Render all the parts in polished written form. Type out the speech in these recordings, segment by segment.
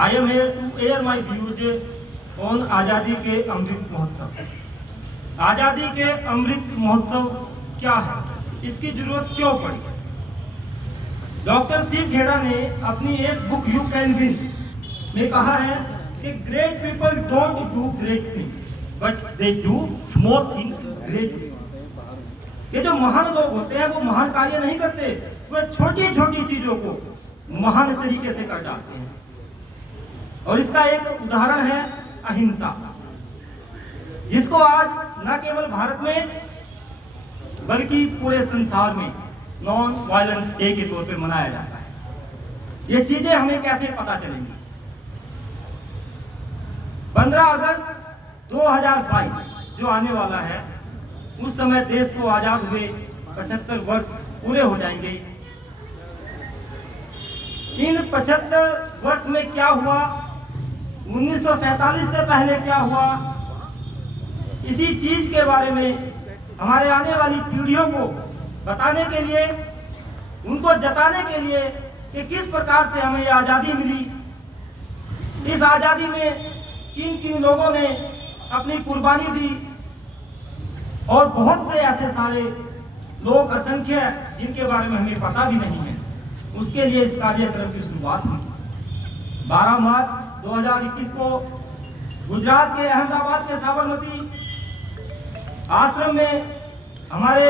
I am here to air my views on आज़ादी के अमृत महोत्सव। आज़ादी के अमृत महोत्सव क्या है, इसकी जरूरत क्यों पड़ी? डॉक्टर शिव खेड़ा ने अपनी एक बुक यू कैन विन में कहा है कि great people don't do great things but they do small things greatly. ये जो महान लोग होते हैं वो महान कार्य नहीं करते, वे छोटी छोटी चीजों को महान तरीके से कर डालते हैं। और इसका एक उदाहरण है अहिंसा, जिसको आज न केवल भारत में बल्कि पूरे संसार में नॉन वायलेंस डे के तौर पे मनाया जाता है। ये चीजें हमें कैसे पता चलेंगी? 15 अगस्त 2022 जो आने वाला है, उस समय देश को आजाद हुए 75 वर्ष पूरे हो जाएंगे। इन 75 वर्ष में क्या हुआ, 1947 से पहले क्या हुआ, इसी चीज के बारे में हमारे आने वाली पीढ़ियों को बताने के लिए, उनको जताने के लिए कि किस प्रकार से हमें ये आज़ादी मिली, इस आज़ादी में किन किन लोगों ने अपनी कुर्बानी दी, और बहुत से ऐसे सारे लोग असंख्य जिनके बारे में हमें पता भी नहीं है, उसके लिए इस कार्यक्रम की शुरुआत हुई। 12 मार्च 2021 को गुजरात के अहमदाबाद के साबरमती आश्रम में हमारे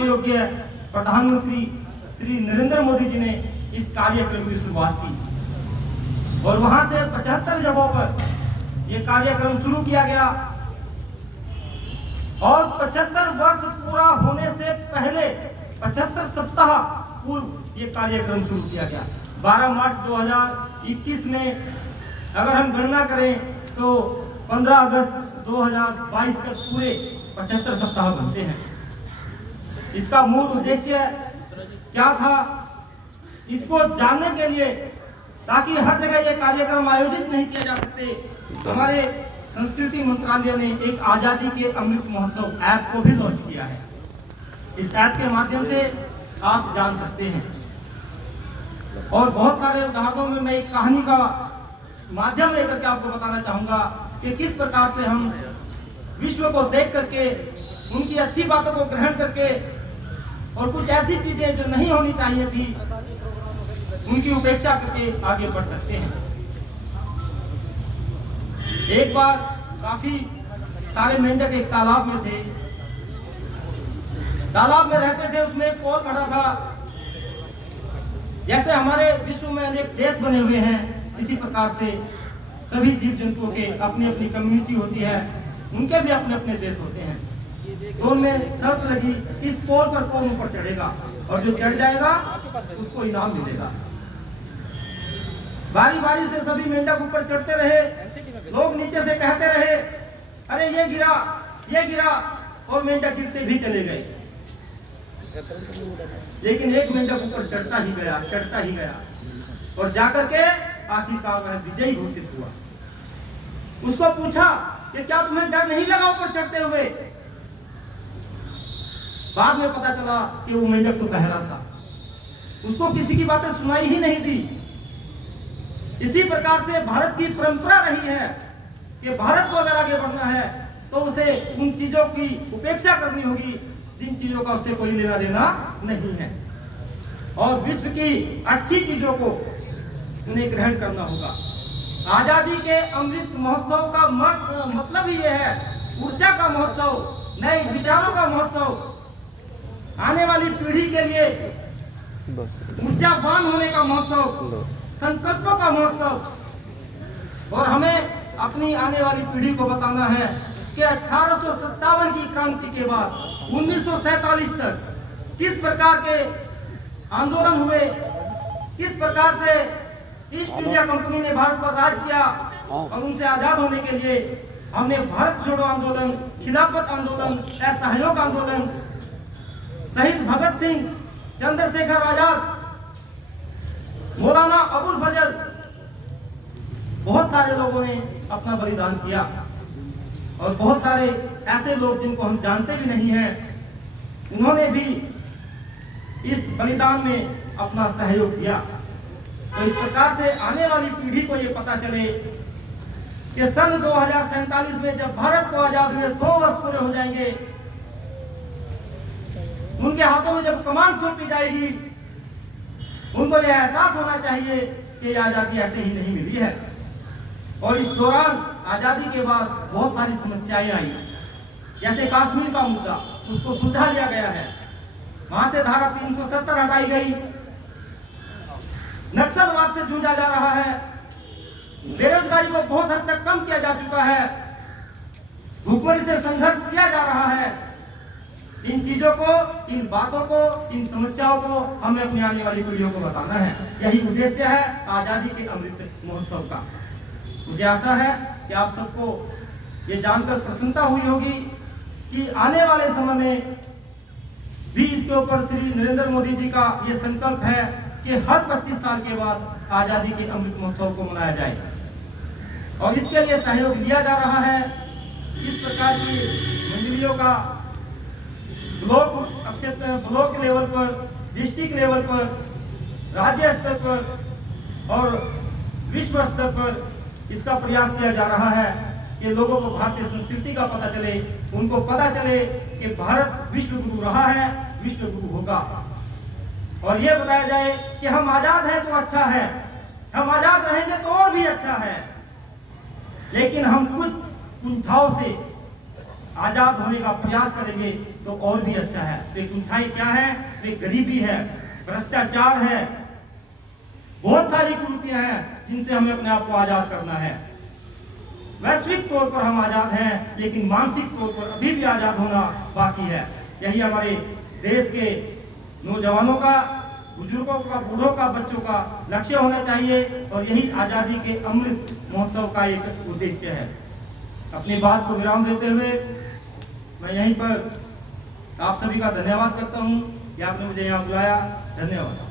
योग्य प्रधानमंत्री श्री नरेंद्र मोदी जी ने इस कार्यक्रम की शुरुआत की, और वहां से 75 जगहों पर यह कार्यक्रम शुरू किया गया। और 75 वर्ष पूरा होने से पहले 75 सप्ताह पूर्व ये कार्यक्रम शुरू किया गया। 12 मार्च 2021 में अगर हम गणना करें तो 15 अगस्त 2022 तक पूरे 75 सप्ताह बनते हैं। इसका मूल उद्देश्य क्या था, इसको जानने के लिए, ताकि हर जगह ये कार्यक्रम आयोजित नहीं किया जा सकते, हमारे संस्कृति मंत्रालय ने एक आज़ादी के अमृत महोत्सव ऐप को भी लॉन्च किया है। इस ऐप के माध्यम से आप जान सकते हैं, और बहुत सारे उदाहरणों में मैं एक कहानी का माध्यम लेकर के आपको बताना चाहूँगा कि किस प्रकार से हम विश्व को देख करके, उनकी अच्छी बातों को ग्रहण करके, और कुछ ऐसी चीजें जो नहीं होनी चाहिए थी उनकी उपेक्षा करके आगे बढ़ सकते हैं। एक बार काफी सारे मेंढक एक तालाब में थे, तालाब में रहते थे, उसमें एक पोल खड़ा था। जैसे हमारे विश्व में अनेक देश बने हुए हैं, इसी प्रकार से सभी जीव जंतुओं के अपनी अपनी कम्युनिटी होती है, उनके भी अपने अपने देश होते हैं। तो उनमें शर्त लगी, इस पोल पर कौन ऊपर चढ़ेगा, और जो चढ़ जाएगा उसको इनाम मिलेगा। बारी बारी से सभी मेंढक ऊपर चढ़ते रहे, लोग नीचे से कहते रहे, अरे ये गिरा, और मेंढक गिरते भी चले गए। लेकिन एक मेंढक ऊपर चढ़ता ही गया, और जाकर के आखिरकार वह विजयी घोषित हुआ। उसको पूछा कि क्या तुम्हें डर नहीं लगा ऊपर चढ़ते हुए? बाद में पता चला कि वो मेंढक तो बहरा था, उसको किसी की बातें सुनाई ही नहीं दी। इसी प्रकार से भारत की परंपरा रही है कि भारत को अगर आगे बढ़ना है तो उसे उन चीजों की उपेक्षा करनी होगी जिन चीजों का उससे कोई लेना देना नहीं है, और विश्व की अच्छी चीजों को उन्हें ग्रहण करना होगा। आजादी के अमृत महोत्सव का मतलब ही यह है, ऊर्जा का महोत्सव, नए विचारों का महोत्सव, आने वाली पीढ़ी के लिए ऊर्जावान होने का महोत्सव, संकल्पों का महोत्सव। और हमें अपनी आने वाली पीढ़ी को बताना है कि 1857 की क्रांति के बाद 1947 तक किस प्रकार के आंदोलन हुए, किस प्रकार से ईस्ट इंडिया कंपनी ने भारत पर राज किया, और उनसे आजाद होने के लिए हमने भारत छोड़ो आंदोलन, खिलाफत आंदोलन, असहयोग आंदोलन, शहीद भगत सिंह, चंद्रशेखर आजाद, मौलाना अबुल फजल, बहुत सारे लोगों ने अपना बलिदान किया, और बहुत सारे ऐसे लोग जिनको हम जानते भी नहीं हैं, उन्होंने भी इस बलिदान में अपना सहयोग दिया। तो इस प्रकार से आने वाली पीढ़ी को ये पता चले कि सन 2047 में जब भारत को आजाद हुए 100 वर्ष पूरे हो जाएंगे, उनके हाथों में जब कमान सौंपी जाएगी, उनको यह एहसास होना चाहिए कि ये आजादी ऐसे ही नहीं मिली है। और इस दौरान आजादी के बाद बहुत सारी समस्याएं आई, जैसे कश्मीर का मुद्दा, उसको सुलझा लिया गया है, वहां से धारा 370 हटाई गई, नक्सलवाद से जूझा जा रहा है, बेरोजगारी को बहुत हद तक कम किया जा चुका है, भूखमरी से संघर्ष किया जा रहा है। इन चीजों को, इन बातों को, इन समस्याओं को हमें अपनी आने वाली पीढ़ियों को बताना है। यही उद्देश्य है आजादी के अमृत महोत्सव का। मुझे आशा है कि आप सबको ये जानकर प्रसन्नता हुई होगी कि आने वाले समय में भी इसके ऊपर श्री नरेंद्र मोदी जी का ये संकल्प है कि हर 25 साल के बाद आजादी के अमृत महोत्सव को मनाया जाए, और इसके लिए सहयोग लिया जा रहा है। इस प्रकार की मंडलियों का ब्लॉक लेवल पर, डिस्ट्रिक्ट लेवल पर, राज्य स्तर पर और विश्व स्तर पर इसका प्रयास किया जा रहा है कि लोगों को भारतीय संस्कृति का पता चले, उनको पता चले कि भारत विश्व गुरु रहा है, विश्व गुरु होगा, और ये बताया जाए कि हम आजाद हैं तो अच्छा है, हम आजाद रहेंगे तो और भी अच्छा है, लेकिन हम कुछ कुंठाओं से आजाद होने का प्रयास करेंगे तो और भी अच्छा है। वे कुंठाई क्या है? वे गरीबी है, भ्रष्टाचार है, बहुत सारी कुरीतियां हैं जिनसे हमें अपने आप को आजाद करना है। वैश्विक तौर पर हम आजाद हैं, लेकिन मानसिक तौर पर अभी भी आजाद होना बाकी है। यही हमारे देश के नौजवानों का, बुजुर्गों का, बूढ़ों का, बच्चों का लक्ष्य होना चाहिए, और यही आजादी के अमृत महोत्सव का एक उद्देश्य है। अपनी बात को विराम देते हुए मैं यहीं पर आप सभी का धन्यवाद करता हूं कि आपने मुझे यहाँ बुलाया। धन्यवाद।